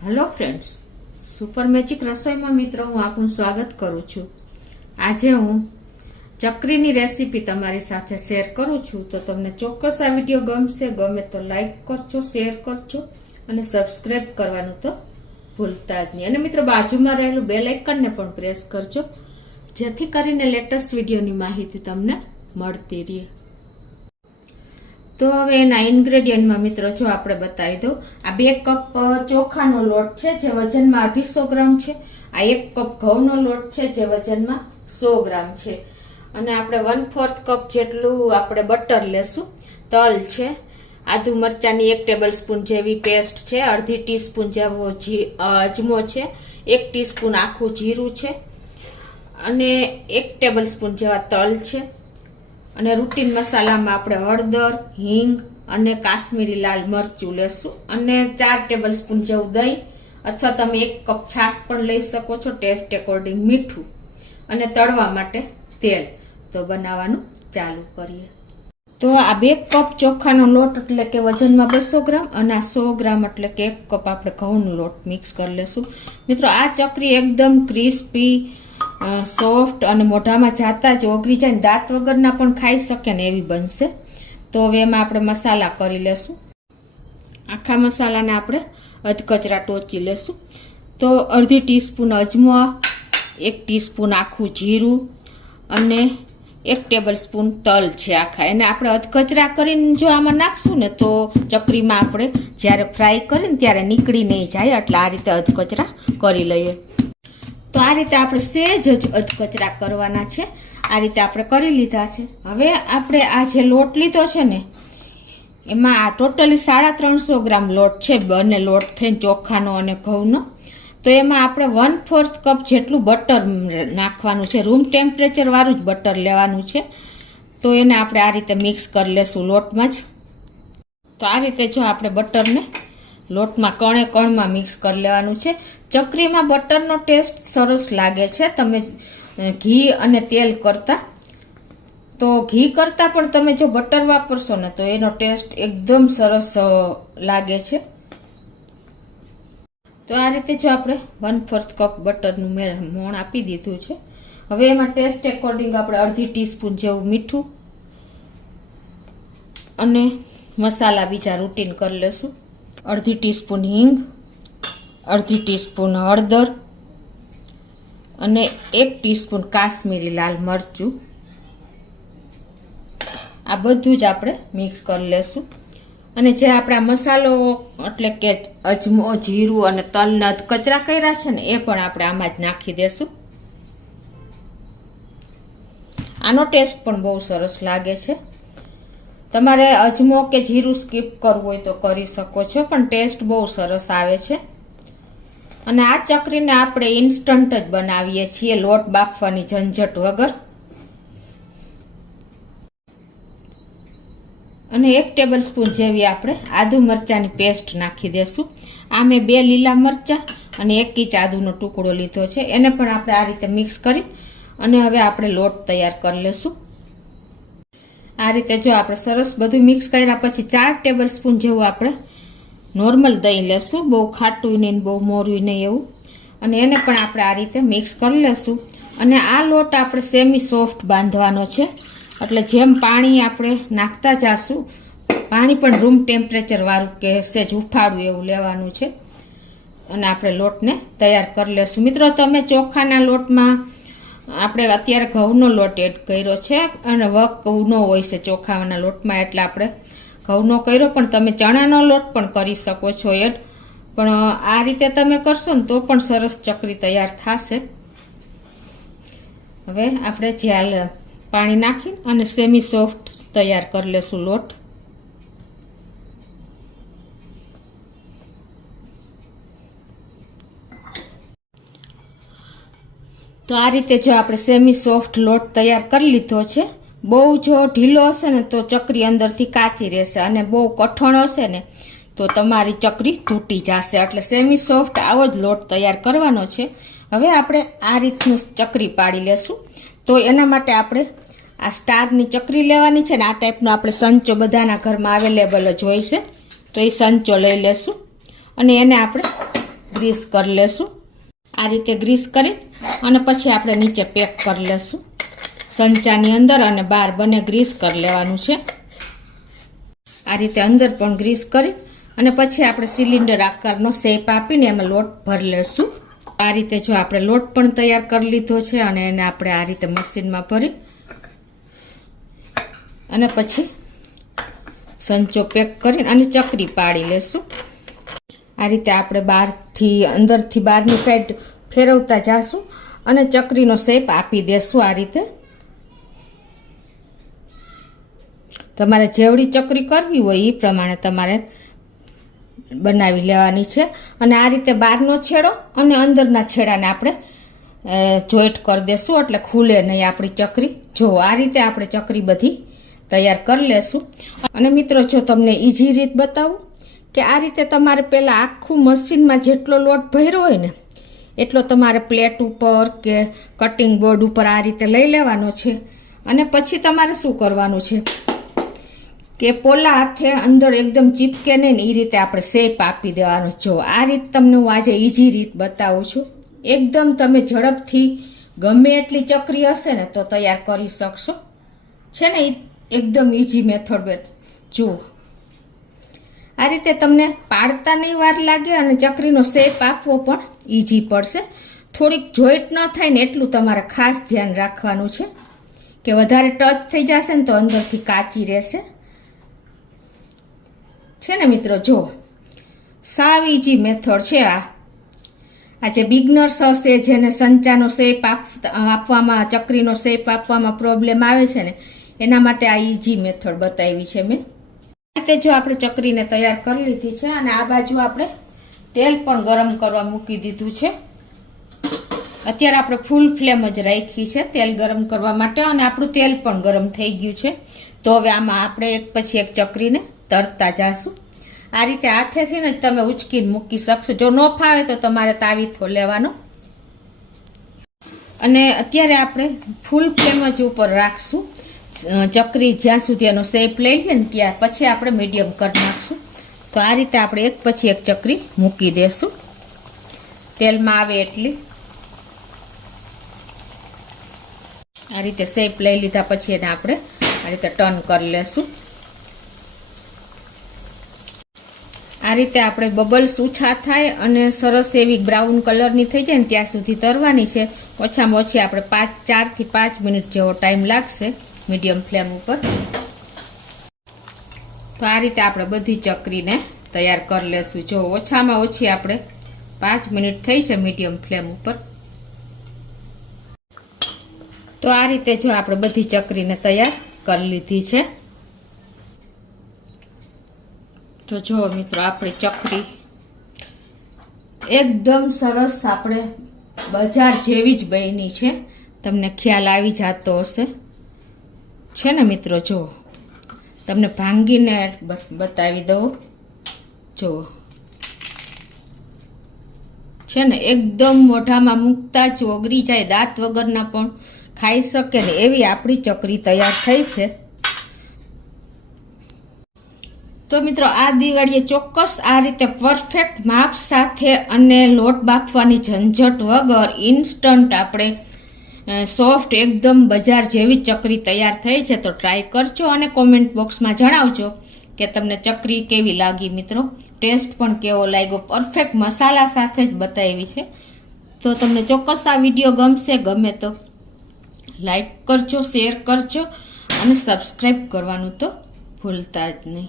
Hello friends, super magic રસોઈમાં મિત્રો હું આપનું સ્વાગત કરું છું। આજે હું ચકરીની રેસીપી તમારી સાથે શેર કરું છું। તો તમને ચોક્કસ આ વિડીયો ગમશે। ગમે તો લાઈક કરજો, શેર કરજો અને સબસ્ક્રાઇબ કરવાનું તો ભૂલતા જ નહીં। અને મિત્રો બાજુમાં રહેલું બેલ આઇકનને પણ પ્રેસ કરજો, જેથી કરીને લેટેસ્ટ વિડીયોની માહિતી તમને મળતી રહે। તો હવે એના ઇન્ગ્રેડિયન્ટમાં મિત્રો જો આપણે બતાવી દઉં। આ 2 કપ ચોખાનો લોટ છે જે વજનમાં 250 ગ્રામ છે। આ 1 કપ ઘઉંનો લોટ છે જે વજનમાં 100 ગ્રામ છે। અને આપણે 1/4 કપ જેટલું આપણે બટર લેશું। તલ છે, આદુ મરચાની 1 ટેબલ સ્પૂન જેવી પેસ્ટ છે, અડધી ટીસ્પૂન જેવો અજમો છે, 1 ટીસ્પૂન આખું જીરું છે અને 1 ટેબલ સ્પૂન જેવા તલ છે। અને રૂટીન મસાલામાં આપણે હળદર, હિંગ અને કાશ્મીરી લાલ મરચું લેશું અને 4 ટેબલ સ્પૂન જેવું દહીં અથવા તમે 1 કપ છાશ પણ લઈ શકો છો, ટેસ્ટ એકોર્ડિંગ મીઠું અને તળવા માટે તેલ। તો બનાવવાનું ચાલુ કરીએ। તો આ 2 કપ ચોખાનો લોટ એટલે કે વજનમાં 200 ગ્રામ અને આ 100 ગ્રામ એટલે કે 1 કપ આપણે ઘઉંનો લોટ મિક્સ કરી લેશું। મિત્રો આ ચકરી એકદમ ક્રિસ્પી, સોફ્ટ અને મોઢામાં જાતા જ ઓગળી જાય, દાંત વગરના પણ ખાઈ શકે ને એવી બનશે। તો હવે એમાં આપણે મસાલા કરી લેશું। આખા મસાલાને આપણે અધકચરા ટોચી લેશું। તો અડધી ટીસ્પૂન અજમો, 1 ટીસ્પૂન આખું જીરું અને 1 ટેબલ સ્પૂન તલ છે આખા। એને આપણે અધકચરા કરીને જો આમાં નાખશું ને તો ચકરીમાં આપણે જ્યારે ફ્રાય કરીને ત્યારે નીકળી નહીં જાય, એટલે આ રીતે અધકચરા કરી લઈએ। તો આ રીતે આપણે સહેજ જ અધકચરા કરવાના છે। આ રીતે આપણે કરી લીધા છે। હવે આપણે આ જે લોટ લીધો છે ને એમાં આ ટોટલી 350 ગ્રામ લોટ છે, બંને લોટ થઈને ચોખાનો અને ઘઉંનો। તો એમાં આપણે 1/4 કપ જેટલું બટર નાખવાનું છે, રૂમ ટેમ્પરેચર વાળું જ બટર લેવાનું છે। તો એને આપણે આ રીતે મિક્સ કરી લેશું લોટમાં જ। તો આ રીતે જો આપણે બટરને લોટમાં કણે કણમાં મિક્સ કરી લેવાનું છે। ચકરીમાં બટરનો ટેસ્ટ સરસ લાગે છે તમે ઘી અને તેલ કરતાં। તો ઘી કરતાં પણ તમે જો બટર વાપરશો ને તો એનો ટેસ્ટ એકદમ સરસ લાગે છે। તો આ રીતે જો આપણે 1/4 કપ બટરનું મોણ આપી દીધું છે। હવે એમાં ટેસ્ટ એકોર્ડિંગ આપણે અડધી ટીસ્પૂન જેવું મીઠું અને મસાલા બીજા રૂટીન કરી લેશું। અડધી ટીસ્પૂન હિંગ, અડધી ટીસ્પૂન હળદર અને 1 ટીસ્પૂન કાશ્મીરી લાલ મરચું, આ બધું જ આપણે મિક્સ કરી લેશું। અને જે આપણા મસાલો એટલે કે અજમો, જીરું અને તલના કચરા કર્યા છે ને એ પણ આપણે આમાં જ નાખી દેશું। આનો ટેસ્ટ પણ બહુ સરસ લાગે છે। તમારે અજમો કે જીરું સ્કીપ કરવું હોય તો કરી શકો છો, પણ ટેસ્ટ બહુ સરસ આવે છે। અને આ ચકરીને આપણે ઇન્સ્ટન્ટ જ બનાવીએ છીએ, લોટ બાફવાની ઝંઝટ વગર। અને 1 ટેબલ સ્પૂન જેવી આપણે આદુ મરચાની પેસ્ટ નાખી દેશું। આ મેં 2 લીલા મરચાં અને 1 ઇંચ આદુનો ટુકડો લીધો છે, એને પણ આપણે આ રીતે મિક્સ કરી અને હવે આપણે લોટ તૈયાર કરી લેશું। આ રીતે જો આપણે સરસ બધું મિક્સ કર્યા પછી 4 ટેબલ સ્પૂન જેવું આપણે નોર્મલ દહીં લેશું, બહુ ખાટું નહીં બહુ મોરું નહીં એવું। અને એને પણ આપણે આ રીતે મિક્સ કરી લેશું। અને આ લોટ આપણે સેમી સોફ્ટ બાંધવાનો છે, એટલે જેમ પાણી આપણે નાખતા જશું, પાણી પણ રૂમ ટેમ્પરેચર વાળું કે સહેજ ઉફાળું એવું લેવાનું છે। અને આપણે લોટને તૈયાર કરી લેશું। મિત્રો તમે ચોખાના લોટમાં આપણે અત્યારે ઘઉંનો લોટ એડ કર્યો છે અને ઘઉંનો હોય છે ચોખાના લોટમાં, એટલે આપણે ઘઉંનો કર્યો, પણ તમે ચણાનો લોટ પણ કરી શકો છો એડ, પણ આ રીતે તમે કરશો ને તો પણ સરસ ચકરી તૈયાર થશે। હવે આપણે જે પાણી નાખી અને સેમી સોફ્ટ તૈયાર કરી લેશું લોટ। તો આ રીતે જો આપણે સેમી સોફ્ટ લોટ તૈયાર કરી લીધો છે। બહુ જો ઢીલો હશે ને તો ચકરી અંદરથી કાચી રહેશે અને બહુ કઠણ હશે ને તો તમારી ચકરી તૂટી જશે, એટલે સેમી સોફ્ટ આવો જ લોટ તૈયાર કરવાનો છે। હવે આપણે આ રીતનું ચકરી પાડી લેશું। તો એના માટે આપણે આ સ્ટારની ચકરી લેવાની છે ને આ ટાઈપનો આપણે સંચો બધાના ઘરમાં અવેલેબલ જ હોય છે, તો એ સંચો લઈ લેશું અને એને આપણે ગ્રીસ કરી લેશું. આ રીતે ગ્રીસ કરી અને પછી આપણે નીચે પેક કરી લેશું. સંચાની અંદર અને બહાર બંને ગ્રીસ કરી લેવાનું છે. આ રીતે અંદર પણ ગ્રીસ કરી અને પછી આપણે સિલિન્ડર આકારનો શેપ આપીને એમાં લોટ ભરી લેશું. આ રીતે જો આપણે લોટ પણ તૈયાર કરી લીધો છે અને એને આપણે આ રીતે મશીનમાં ભરી અને પછી સંચો પેક કરીને અને ચકરી પાડી લેશું. આ રીતે આપણે બહારથી અંદરથી બહારની સાઈડ ફેરવતા જાશું અને ચકરીનો શેપ આપી દેશું. આ રીતે તમારે જેવડી ચકરી કરવી હોય એ પ્રમાણે તમારે બનાવી લેવાની છે. અને આ રીતે બહારનો છેડો અને અંદરના છેડાને આપણે જોઈન્ટ કરી દેશું એટલે ખુલે નહીં આપણી ચકરી. જો આ રીતે આપણે ચકરી બધી તૈયાર કરી લેશું. અને મિત્રો જો તમને ઈઝી રીત બતાવું કે આ રીતે તમારે પહેલાં આખું મશીનમાં જેટલો લોટ ભર્યો હોય ને એટલો તમારે પ્લેટ ઉપર કે કટિંગ બોર્ડ ઉપર આ રીતે લઈ લેવાનો છે. અને પછી તમારે શું કરવાનું છે કે પોલા હાથે અંદર એકદમ ચીપકે નહીં ને એ રીતે આપણે શેપ આપી દેવાનો. જો આ રીત તમને હું આજે ઈઝી રીત બતાવું છું. એકદમ તમે ઝડપથી ગમે એટલી ચકરી હશે ને તો તૈયાર કરી શકશો. છે ને એકદમ ઈઝી મેથડ જુઓ. આ રીતે તમને પાડતા નહીં વાર લાગે અને ચકરીનો શેપ આપવો પણ ઈઝી પડશે. થોડીક જોઈન્ટ ન થાય ને એટલું તમારે ખાસ ધ્યાન રાખવાનું છે કે વધારે ટચ થઈ જશે ને તો અંદરથી કાચી રહેશે. છે ને મિત્રો જો સાવ ઈઝી મેથડ છે આ જે બિગનર્સ હશે જેને સંચાનો શેપ આપવામાં ચકરીનો શેપ આપવામાં પ્રોબ્લેમ આવે છે ને એના માટે આ ઈઝી મેથડ બતાવી છે મેં. રીતે જો આપણે ચકરીને તૈયાર કરી લીધી છે અને આ બાજુ આપણે તેલ પણ ગરમ કરવા મૂકી દીધું છે. અત્યારે આપણે ફૂલ ફ્લેમ જ રાખી છે તેલ ગરમ કરવા માટે અને આપણું તેલ પણ ગરમ થઈ ગયું છે. તો હવે આમાં આપણે એક પછી એક ચકરીને તરતા જાશું. આ રીતે હાથેથી જ તમે ઉચકીને મૂકી શકશો. જો ન ફાવે તો તમારે તાવીથો લેવાનો. અને અત્યારે આપણે ફૂલ ફ્લેમ જ ઉપર રાખશું. ચકરી જ્યાં સુધી એનો શેપ લઈ લે ને ત્યાં પછી આપણે મીડિયમ કરી નાખશું. તો આ રીતે આપણે એક પછી એક ચકરી મૂકી દેશું તેલમાં આવે એટલી. આ રીતે શેપ લઈ લીધા પછી એને આપણે આ રીતે ટર્ન કરી લેશું. આ રીતે આપણે બબલ્સ ઓછા થાય અને સરસ એવી બ્રાઉન કલરની થઈ જાય ને ત્યાં સુધી તરવાની છે. ઓછામાં ઓછી આપણે 4 થી 5 મિનિટ જેવો ટાઈમ લાગશે મીડિયમ ફ્લેમ ઉપર. તો આ રીતે આપણે બધી ચકરીને તૈયાર કરી લેશું. જો ઓછામાં ઓછી આપણે 5 મિનિટ થઈ છે મીડિયમ ફ્લેમ ઉપર. તો આ રીતે જો આપણે બધી ચકરીને તૈયાર કરી લીધી છે. તો જો મિત્રો આપણી ચકરી એકદમ સરસ આપણે બજાર જેવી જ બની છે. તમને ખ્યાલ આવી જતો હશે. છે ને મિત્રો જો તમને ભાંગીને બતાવી દઉં. જો છે ને એકદમ મોઢામાં મૂકતા જ ઓગળી જાય, દાંત વગરના પણ ખાઈ શકે ને એવી આપણી ચકરી તૈયાર થઈ છે. તો મિત્રો આ દિવાળીએ ચોક્કસ આ રીતે પરફેક્ટ માપ સાથે અને લોટ બાફવાની ઝંઝટ વગર ઇન્સ્ટન્ટ આપણે સોફ્ટ એકદમ બજાર જેવી ચકરી તૈયાર થઈ છે. તો ટ્રાય કરજો અને કોમેન્ટ બોક્સમાં જણાવજો કે તમને ચકરી કેવી લાગી. મિત્રો ટેસ્ટ પણ કેવો લાગ્યો, પરફેક્ટ મસાલા સાથે જ બતાવી છે. તો તમને ચોક્કસ આ વિડીયો ગમશે. ગમે તો લાઈક કરજો, શેર કરજો અને સબસ્ક્રાઈબ કરવાનું તો ભૂલતા જ નહીં.